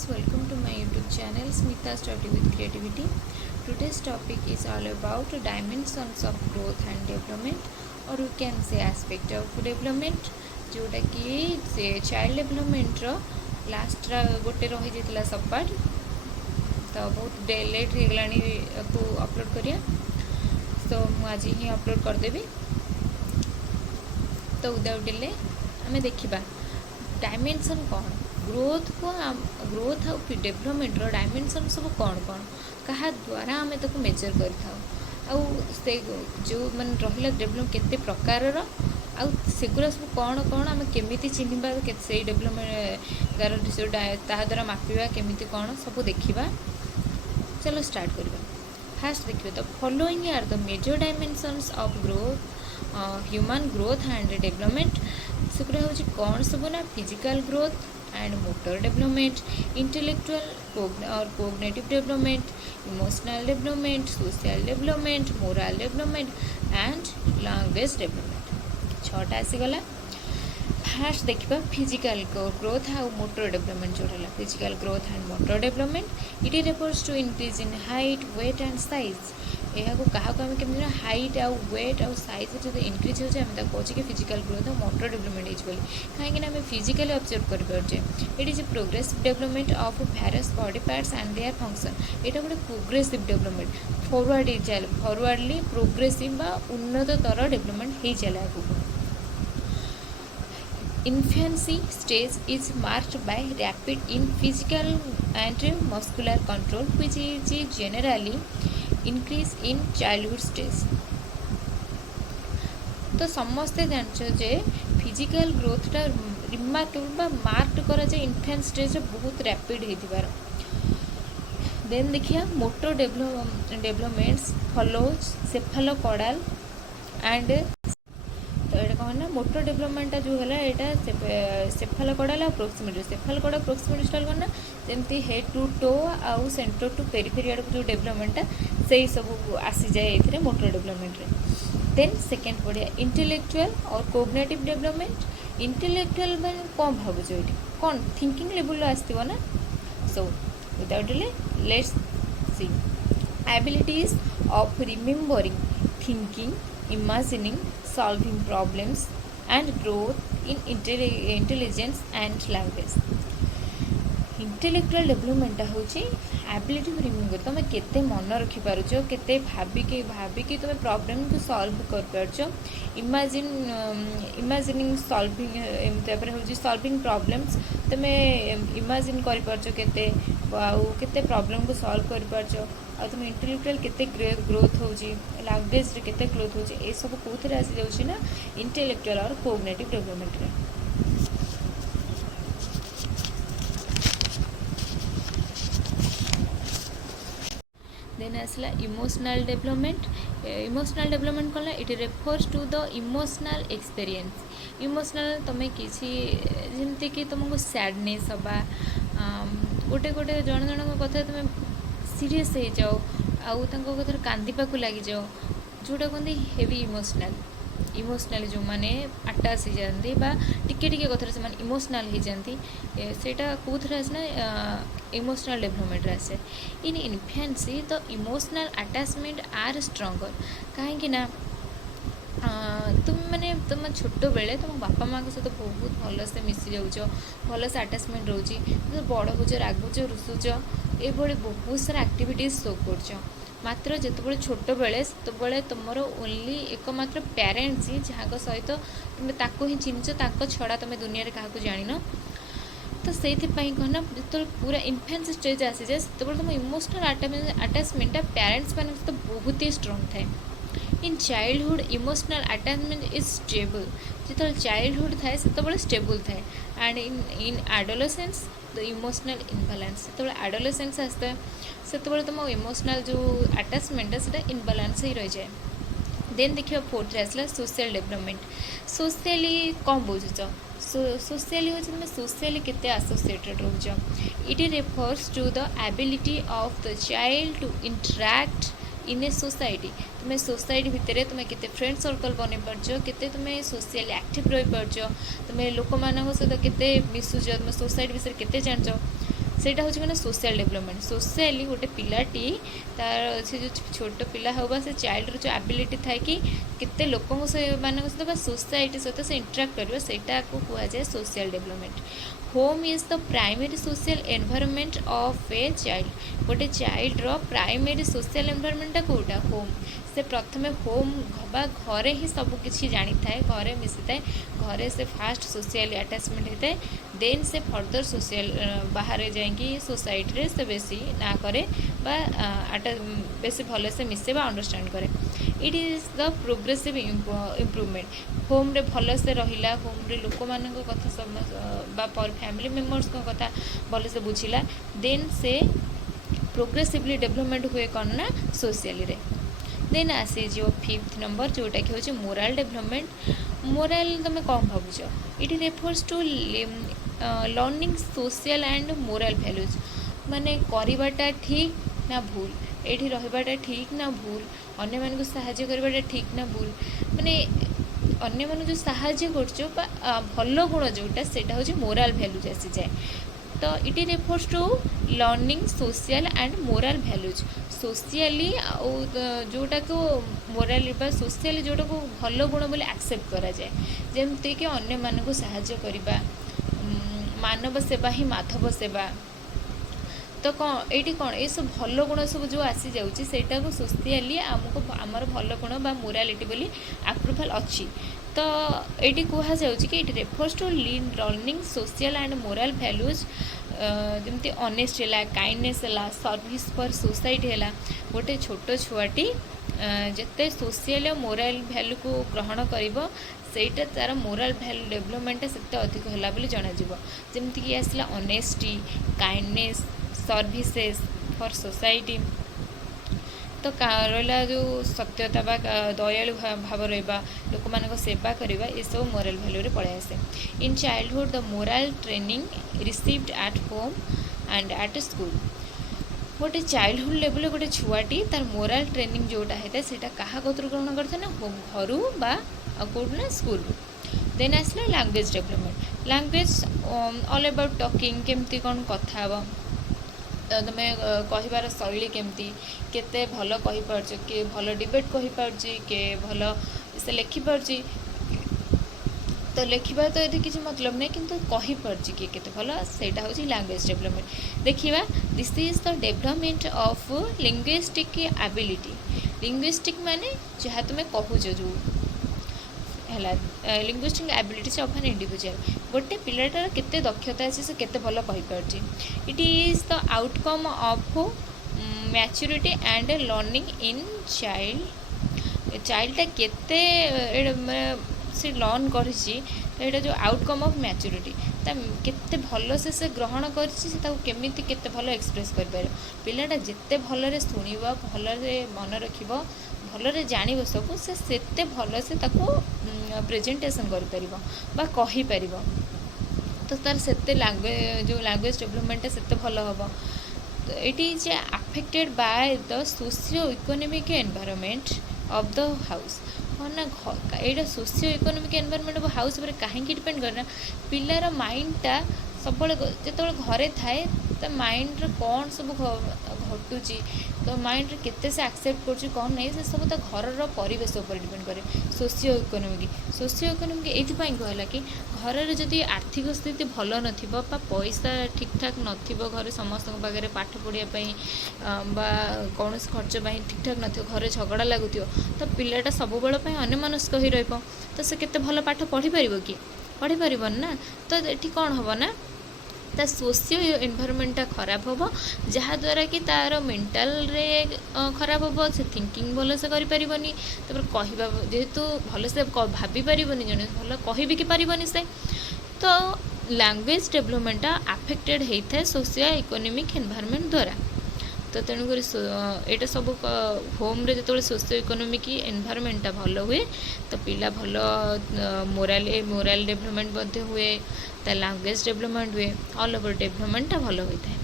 guys, welcome to my YouTube channel Smita Study with Creativity. Today's topic is all about dimensions of growth and development, or we can say aspect of development, जोटा कि से child development last गोटे रही जाता सब part तो बहुत late हो गलानी को अपलोड करिया तो आज ही अपलोड करदेवी। तो विदाउट डिले आम देखा डायमेंशन कौन ग्रोथ को ग्रोथ आ डेवलपमेंट डायमेंशन सब कौन कौन क्या द्वारा आम ताको मेजर कर जो मैंने रहा डेवलप केते प्रकार सेगुरा सब कौन कौन आम केमी चिन्हवा से डेवलपमेंट द्वारा मापा केमी कौन सब देखा। चलो स्टार्ट करवा। फास्ट देखिए तो following are the major dimensions of growth human growth and development सेगुरा हूँ कौन सब ना physical growth and motor development, intellectual और cognitive development, emotional development, social development, moral development and language development. छटा आसीगला। फास्ट देखा फिजिकल ग्रोथ आ मोटर डेवलपमेंट जो है physical growth and motor development it refers to increase in height weight and size. यह क्या केमी हाइट आउ वेट आउ साइज जो इनक्रीज होचे कहे कि फिजिकल ग्रोथ और मोटर डेवलपमेंट हो कहीं आम फिजिकली ऑब्जर्व करें it is a progressive development of various body parts and their function. यहाँ गोटे प्रोग्रेसिव डेवलपमेंट फॉरवर्डली प्रोग्रेसिव उन्नततर डेवलपमेंट हो चला आगे। Infancy stage is marked by rapid in physical and muscular control which is generally increase in childhood stage। तो समस्ते जानछ जे physical ग्रोथटा remarkable बा marked करा जे इन्फेंट स्टेज बहुत रैपिड होइतिबार। देन देखिया मोटर डेवलपमेंट्स फॉलोज सेफालोकॉडल एंड तो ये कौन ना मोटर डेवलपमेंट जो है यहाँ सेफालोकॉडल और प्रोक्सिमिटी स्टाइल कौन ना जमती हेड टू टो आउ सेंटर टू पेरिफेरी आड़ जो डेवलपमेंटा से सब आसी जाए ये मोटर डेवलपमेंट। देन सेकेंड पढ़िया इंटेलेक्चुअल और कोग्निटिव डेवलपमेंट। इंटेलेक्चुअल मैंने कौन भावुच ये कौन थिंकिंग लेवल आसो ना। So without delay let's see abilities of remembering thinking imagining solving problems and growth in intelligence and language। Intellectual development हूँ एबिलिटी रिमेम्बर तुम केते मन रखिपार केते भाविकी तुम प्रॉब्लम को सॉल्व कर पारछ इमेजिनिंग सॉल्विंग हूँ सॉल्विंग प्रॉब्लम्स तुम इमेजिन कर पारछ केते प्रॉब्लम को सॉल्व कर पारछ आ तुम इंटेलेक्चुअल केते ग्रोथ होची लैंग्वेज रे केते ग्रोथ होची ए सब कोथरे आसी जाउची ना इंटेलेक्चुअल और कोग्निटिव डेवलपमेंट रे। देन आसला इमोशनल डेवलपमेंट कला it refers to the emotional experience. Emotional तुम किसी जमती कि तुमको सैडनेस हवा गोटे गोटे जन जन कथा तुम सीरीयस हो जाओ आउ कथा कांदीपा लगी जाओ जोटा कहते हेवी इमोशनल जो मैंने आटाच हो जाती टिके टिके कथार से इमोशनल हो जाती सेटा कौन आसना इमोशनल डेवलपमेंट आसे। In infancy the emotional attachment are stronger कहीं ना तुम मैंने तुम छोट बेले तुम बापा माँ सहित बहुत भलसे मिसी जाऊँ भलसे आटाचमेंट रोचे बड़ हो रागुच रुषुच ये बहुत सारा एक्टिविटीज शो कर मात्र जिते छोट बेले से तुम ओनली एकमात्र पेरेंट्स ही जहाँ सहित तुम ताको ही चिन्ह छड़ा तुम दुनिया क्या जान तो से कहना जो पूरा इन्फेंस स्टेज आसी जाए से तुम इमोशनल अटैचमेंट पेरेंट्स मान तो बहुत ही स्ट्रंग थाए। In childhood emotional attachment is stable जो चाइल्डहुड थाए से स्टेबल थाए and in adolescence the emotional imbalance जो एडोलेसेंस आसता है से तुम इमोशनल जो अटैचमेंट है से इनबालांस ही रही जाए। देन देखिए फोर्थ आसला सोशल डेवलपमेंट। सोशली कौन बुझुच सोशली हूँ तुम सोशली केते एसोसिएटेड रोच it refers to the ability of the child to interact in a society. तुम्हें सोसाइटी भितर तुम्हें केते फ्रेंड सर्कल बन पार्छ केते तुम्हें सोशली एक्टिव रही पार्छ तुम्हें लोक मान सहित केते मिसुच तुम सोसाइटी विषय केते जान ସେଇଟା ହେଉଛି ମାନେ ସୋସିଆଲ୍ ଡେଭଲପମେଣ୍ଟ। ସୋସିଆଲି ଗୋଟେ ପିଲାଟି ତାର ସେ ଯେଉଁ ଛୋଟ ପିଲା ହେଉ ବା ସେ ଚାଇଲ୍ଡର ଯେଉଁ ଆବିଲିଟି ଥାଏ କି କେତେ ଲୋକଙ୍କ ସେମାନଙ୍କ ସହିତ ବା ସୋସାଇଟି ସହିତ ସେ ଇଣ୍ଟରାକ୍ଟ କରିବ, ସେଇଟାକୁ କୁହାଯାଏ social development. Home is the primary social environment of A child. ଗୋଟେ ଚାଇଲ୍ଡର ପ୍ରାଇମେରୀ ସୋସିଆଲ୍ ଏନଭାରମେଣ୍ଟଟା କେଉଁଟା? ହୋମ୍। ସେ ପ୍ରଥମେ ହୋମ୍ ବା ଘରେ ହିଁ ସବୁ କିଛି ଜାଣିଥାଏ, ଘରେ ମିଶିଥାଏ, ଘରେ ସେ ଫାଷ୍ଟ ସୋସିଆଲି ଆଟାଚମେଣ୍ଟ ହେଇଥାଏ। ଦେନ୍ ସେ ଫର୍ଦର ସୋସିଆଲ ବାହାରେ ଯାଇକି ସୋସାଇଟିରେ ସେ ବେଶୀ ନା କରେ ବା ବେଶୀ ଭଲସେ ମିଶେ ବା ଅଣ୍ଡରଷ୍ଟାଣ୍ଡ କରେ। It is the progressive improvement. ହୋମ୍ରେ ଭଲସେ ରହିଲା, ହୋମ୍ରେ ଲୋକମାନଙ୍କ କଥା ବା ଫ୍ୟାମିଲି ମେମ୍ବର୍ସଙ୍କ କଥା ଭଲସେ ବୁଝିଲା, ଦେନ୍ ସେ ପ୍ରୋଗ୍ରେସିଭଲି ଡେଭଲପମେଣ୍ଟ ହୁଏ କ'ଣ ନା ସୋସିଆଲିରେ। ଦେନ୍ ଆସିଯିବ 5th ନମ୍ବର, ଯେଉଁଟାକି ହେଉଛି ମୋରାଲ୍ ଡେଭଲପମେଣ୍ଟ। ମୋରାଲ୍ ତୁମେ କ'ଣ ଭାବୁଛ? It refers to learning social and moral values. ମାନେ କରିବାଟା ଠିକ୍ ନା ଭୁଲ, ଏଇଠି ରହିବାଟା ଠିକ୍ ନା ଭୁଲ, ଅନ୍ୟମାନଙ୍କୁ ସାହାଯ୍ୟ କରିବାଟା ଠିକ୍ ନା ଭୁଲ, ମାନେ ଅନ୍ୟମାନଙ୍କୁ ଯେଉଁ ସାହାଯ୍ୟ କରୁଛ ବା ଭଲ ଗୁଣ ଯେଉଁଟା ସେଇଟା ହେଉଛି ମୋରାଲ୍ ଭ୍ୟାଲ୍ୟୁଜ୍ ଆସିଯାଏ। ତ it refers to learning social and moral values. Socially ଆଉ ଯେଉଁଟାକୁ ମୋରାଲି ବା ସୋସିଆଲି ଯେଉଁଟାକୁ ଭଲ ଗୁଣ ବୋଲି ଆକ୍ସେପ୍ଟ କରାଯାଏ, ଯେମିତିକି ଅନ୍ୟମାନଙ୍କୁ ସାହାଯ୍ୟ କରିବା, ମାନବ ସେବା ହିଁ ମାଧବ ସେବା। ତ କ'ଣ ଏଇଠି କ'ଣ ଏସବୁ ଭଲ ଗୁଣ ସବୁ ଯେଉଁ ଆସିଯାଉଛି ସେଇଟାକୁ ସୋସିଆଲି ଆମକୁ ଆମର ଭଲ ଗୁଣ ବା ମୋରାଲିଟି ବୋଲି ଆପ୍ରୁଭାଲ୍ ଅଛି। ତ ଏଇଠି କୁହାଯାଉଛି କି it refers to learning social and moral values. ଯେମିତି ଅନେଷ୍ଟ ହେଲା, କାଇଣ୍ଡନେସ୍ ହେଲା, ସର୍ଭିସ୍ ଫର୍ ସୋସାଇଟି ହେଲା। ଗୋଟେ ଛୋଟ ଛୁଆଟି ଯେତେ ସୋସିଆଲ୍ ଆଉ ମୋରାଲ୍ ଭ୍ୟାଲ୍ୟୁକୁ ଗ୍ରହଣ କରିବ, ସେଇଟା ତା'ର ମୋରାଲ୍ ଭ୍ୟାଲ୍ୟୁ ଡେଭଲପମେଣ୍ଟଟା ସେତେ ଅଧିକ ହେଲା ବୋଲି ଜଣାଯିବ। ଯେମିତିକି ଆସିଲା honesty, kindness, services for society. ତ ରହିଲା ଯେଉଁ ସତ୍ୟତା ବା ଦୟାଳୁ ଭାବ ରହିବା, ଲୋକମାନଙ୍କ ସେବା କରିବା, ଏସବୁ ମୋରାଲ୍ ଭ୍ୟାଲ୍ୟୁରେ ପଳାଇ ଆସେ। In childhood the moral training received at home and at school. ଗୋଟେ ଚାଇଲ୍ଡହୁଡ୍ ଲେଭେଲ୍ରେ ଗୋଟେ ଛୁଆଟି ତାର ମୋରାଲ୍ ଟ୍ରେନିଂ ଯେଉଁଟା ହେଇଥାଏ ସେଇଟା କାହା କତରୁ ଗ୍ରହଣ କରିଥାଏ ନା ଘରୁ ବା କେଉଁଠୁ ନା ସ୍କୁଲରୁ। ଦେନ୍ ଆସିଲା language development. Language all about talking, କେମିତି କ'ଣ କଥା ହେବ, ତୁମେ କହିବାର ଶୈଳୀ କେମିତି, କେତେ ଭଲ କହିପାରୁଛ, କିଏ ଭଲ ଡିବେଟ୍ କହିପାରୁଛି, କିଏ ଭଲ ସେ ଲେଖିପାରୁଛି। ତ ଲେଖିବା ତ ଏଠି କିଛି ମତଲବ ନାହିଁ, କିନ୍ତୁ କହିପାରୁଛି କିଏ କେତେ ଭଲ, ସେଇଟା ହେଉଛି ଲାଙ୍ଗୁଏଜ୍ ଡେଭଲପମେଣ୍ଟ। ଦେଖିବା, this is the development of linguistic ability. Linguistic ମାନେ ଯାହା ତୁମେ କହୁଛ ଯେଉଁ ହେଲା, linguistic abilities of an individual. ଗୋଟେ ପିଲାଟାର କେତେ ଦକ୍ଷତା ଅଛି, ସେ କେତେ ଭଲ କହିପାରୁଛି। It is the outcome of maturity and learning in child. ଚାଇଲ୍ଡଟା କେତେ ସେ ଲର୍ଣ୍ଣ କରିଛି, ତ ଏଇଟା ଯେଉଁ ଆଉଟକମ୍ ଅଫ୍ ମ୍ୟାଚୁରିଟି, ତା କେତେ ଭଲସେ ସେ ଗ୍ରହଣ କରିଛି, ସେ ତାକୁ କେମିତି କେତେ ଭଲ ଏକ୍ସପ୍ରେସ୍ କରିପାରିବ। ପିଲାଟା ଯେତେ ଭଲରେ ଶୁଣିବ, ଭଲରେ ମନେ ରଖିବ, ଭଲରେ ଜାଣିବ ସବୁ, ସେ ସେତେ ଭଲସେ ତାକୁ ପ୍ରେଜେଣ୍ଟେସନ୍ କରିପାରିବ ବା କହିପାରିବ। ତ ତାର ସେତେ ଯେଉଁ ଲାଙ୍ଗୁଏଜ୍ ଡେଭଲପମେଣ୍ଟଟା ସେତେ ଭଲ ହେବ। ତ ଏଇଠି ଯେ affected by the socio economic environment of the house. ହଁ ନା, ଏଇଟା socio economic environment of house ଉପରେ କାହିଁକି ଡିପେଣ୍ଡ କରେ ନା, ପିଲାର ମାଇଣ୍ଡଟା ସବୁବେଳେ ଯେତେବେଳେ ଘରେ ଥାଏ ତା ମାଇଣ୍ଡରେ କ'ଣ ସବୁ ଘଟୁଛି, ତ ମାଇଣ୍ଡରେ କେତେ ସେ ଆକ୍ସେପ୍ଟ କରୁଛି କ'ଣ ନାହିଁ, ସେ ସବୁ ତା ଘରର ପରିବେଶ ଉପରେ ଡିପେଣ୍ଡ କରେ। ସୋସିଓ ଇକୋନୋମିକ୍ ଏଇଥିପାଇଁ କୁହାହେଲା କି ଘରରେ ଯଦି ଆର୍ଥିକ ସ୍ଥିତି ଭଲ ନଥିବ ବା ପଇସା ଠିକ୍ଠାକ୍ ନଥିବ, ଘରେ ସମସ୍ତଙ୍କ ପାଖରେ ପାଠ ପଢ଼ିବା ପାଇଁ ବା କୌଣସି ଖର୍ଚ୍ଚ ପାଇଁ ଠିକ୍ଠାକ୍ ନଥିବ, ଘରେ ଝଗଡ଼ା ଲାଗୁଥିବ, ତ ପିଲାଟା ସବୁବେଳ ପାଇଁ ଅନ୍ୟମନସ୍କ ହୋଇ ରହିବ। ତ ସେ କେତେ ଭଲ ପାଠ ପଢ଼ିପାରିବ କି? ପଢ଼ିପାରିବନି ନା। ତ ଏଠି କ'ଣ ହେବ ନା, ତା ସୋସିଓ ଏନଭାଇରନମେଣ୍ଟଟା ଖରାପ ହେବ, ଯାହାଦ୍ୱାରା କି ତା'ର ମେଣ୍ଟାଲରେ ଖରାପ ହେବ, ସେ ଥିଙ୍କିଂ ଭଲସେ କରିପାରିବନି, ତାପରେ କହିବା ଯେହେତୁ ଭଲସେ ଭାବିପାରିବନି, ଜଣେ ଭଲ କହିବି କି ପାରିବନି ସେ। ତ ଲାଙ୍ଗୁଏଜ୍ ଡେଭଲପମେଣ୍ଟଟା ଆଫେକ୍ଟେଡ଼୍ ହେଇଥାଏ ସୋସିଓ ଇକୋନୋମିକ୍ ଏନଭାଇରନମେଣ୍ଟ ଦ୍ୱାରା। ତ ତେଣୁକରି ଏଇଟା ସବୁ ହୋମ୍ରେ ଯେତେବେଳେ ସୋସିଓ ଇକୋନୋମିକ୍ ଏନଭାଇରନମେଣ୍ଟଟା ଭଲ ହୁଏ, ତ ପିଲା ଭଲ ମୋରାଲ୍ ଡେଭଲପମେଣ୍ଟ ମଧ୍ୟ ହୁଏ, ତା ଲାଙ୍ଗୁଏଜ୍ ଡେଭଲପମେଣ୍ଟ ହୁଏ, ଅଲ୍ ଓଭର୍ ଡେଭଲପମେଣ୍ଟଟା ଭଲ ହୋଇଥାଏ।